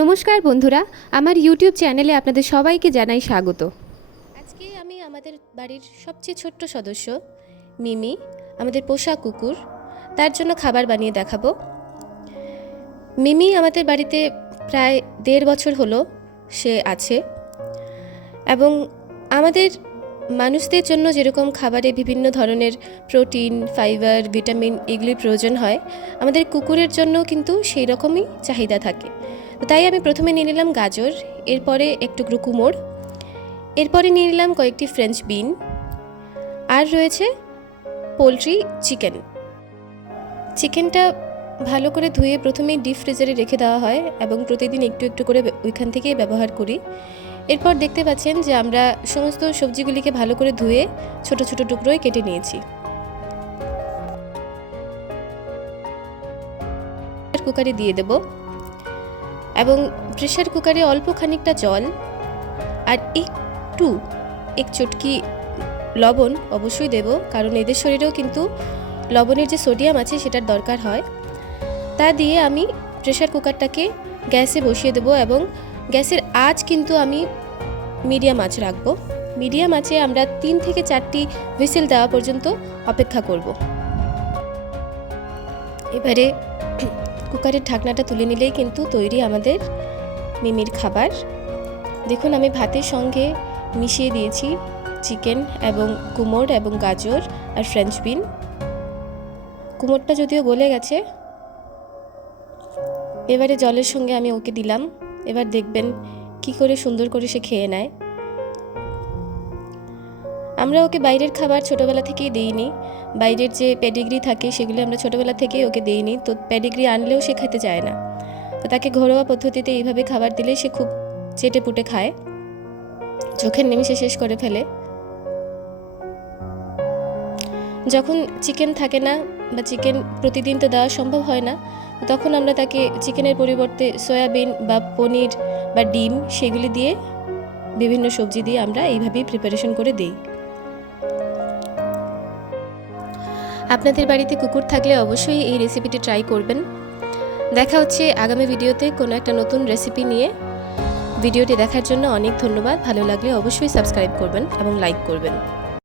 নমস্কার বন্ধুরা, আমার ইউটিউব চ্যানেলে আপনাদের সবাইকে জানাই স্বাগত। আজকে আমি আমাদের বাড়ির সবচেয়ে ছোট্ট সদস্য মিমি, আমাদের পোষা কুকুর, তার জন্য খাবার বানিয়ে দেখাবো। মিমি আমাদের বাড়িতে প্রায় 1.5 বছর হলো সে আছে, এবং আমাদের মানুষদের জন্য যেরকম খাবারে বিভিন্ন ধরনের প্রোটিন, ফাইবার, ভিটামিন এগুলির প্রয়োজন হয়, আমাদের কুকুরের জন্য কিন্তু সেই রকমই চাহিদা থাকে। তাই আমি প্রথমে নিয়ে নিলাম গাজর, এরপরে এক টুকরো কুমড়, এরপরে নিয়ে নিলাম কয়েকটি ফ্রেঞ্চ বিন, আর রয়েছে পোলট্রি চিকেনটা ভালো করে ধুয়ে প্রথমেই ডিপ ফ্রিজারে রেখে দেওয়া হয় এবং প্রতিদিন একটু একটু করে ওইখান থেকেই ব্যবহার করি। এরপর দেখতে পাচ্ছেন যে আমরা সমস্ত সবজিগুলিকে ভালো করে ধুয়ে ছোট ছোট টুকরোয় কেটে নিয়েছি। কুকারে দিয়ে দেব, এবং প্রেসার কুকারে অল্প খানিকটা জল আর এক চটকি লবণ অবশ্যই দেব, কারণ এদের শরীরেও কিন্তু লবণের যে সোডিয়াম আছে সেটার দরকার হয়। তা দিয়ে আমি প্রেসার কুকারটাকে গ্যাসে বসিয়ে দেব, এবং গ্যাসের আঁচ কিন্তু আমি মিডিয়াম আঁচ রাখবো। মিডিয়াম আঁচে আমরা 3 থেকে 4টি হুইসেল দেওয়া পর্যন্ত অপেক্ষা করব। এবারে কুকারের ঢাকনাটা তুলে নিলেই কিন্তু তৈরি আমাদের মিমির খাবার। দেখুন, আমি ভাতের সঙ্গে মিশিয়ে দিয়েছি চিকেন এবং কুমড় এবং গাজর আর ফ্রেঞ্চ বিন। কুমড়টা যদিও গলে গেছে। এবারে জলের সঙ্গে আমি ওকে দিলাম। এবার দেখবেন কি করে সুন্দর করে সে খেয়ে নেয়। আমরা ওকে বাইরের খাবার ছোটোবেলা থেকেই দিইনি। বাইরের যে পেডিগ্রি থাকে সেগুলি আমরা ছোটোবেলা থেকেই ওকে দিইনি, তো পেডিগ্রি আনলেও সে খেতে চায় না। তো তাকে ঘরোয়া পদ্ধতিতে এইভাবে খাবার দিলে সে খুব চেটে পুটে খায়, চোখের নিমেষে শেষ করে ফেলে। যখন চিকেন থাকে না বা চিকেন প্রতিদিন তো দেওয়া সম্ভব হয় না, তখন আমরা তাকে চিকেনের পরিবর্তে সয়াবিন বা পনির বা ডিম সেগুলি দিয়ে, বিভিন্ন সবজি দিয়ে আমরা এইভাবেই প্রিপারেশন করে দিই। আপনাদের বাড়িতে কুকুর থাকলে অবশ্যই এই রেসিপিটি ট্রাই করবেন। দেখা হচ্ছে আগামী ভিডিওতে কোনো একটা নতুন রেসিপি নিয়ে। ভিডিওটি দেখার জন্য অনেক ধন্যবাদ। ভালো লাগলে অবশ্যই সাবস্ক্রাইব করবেন এবং লাইক করবেন।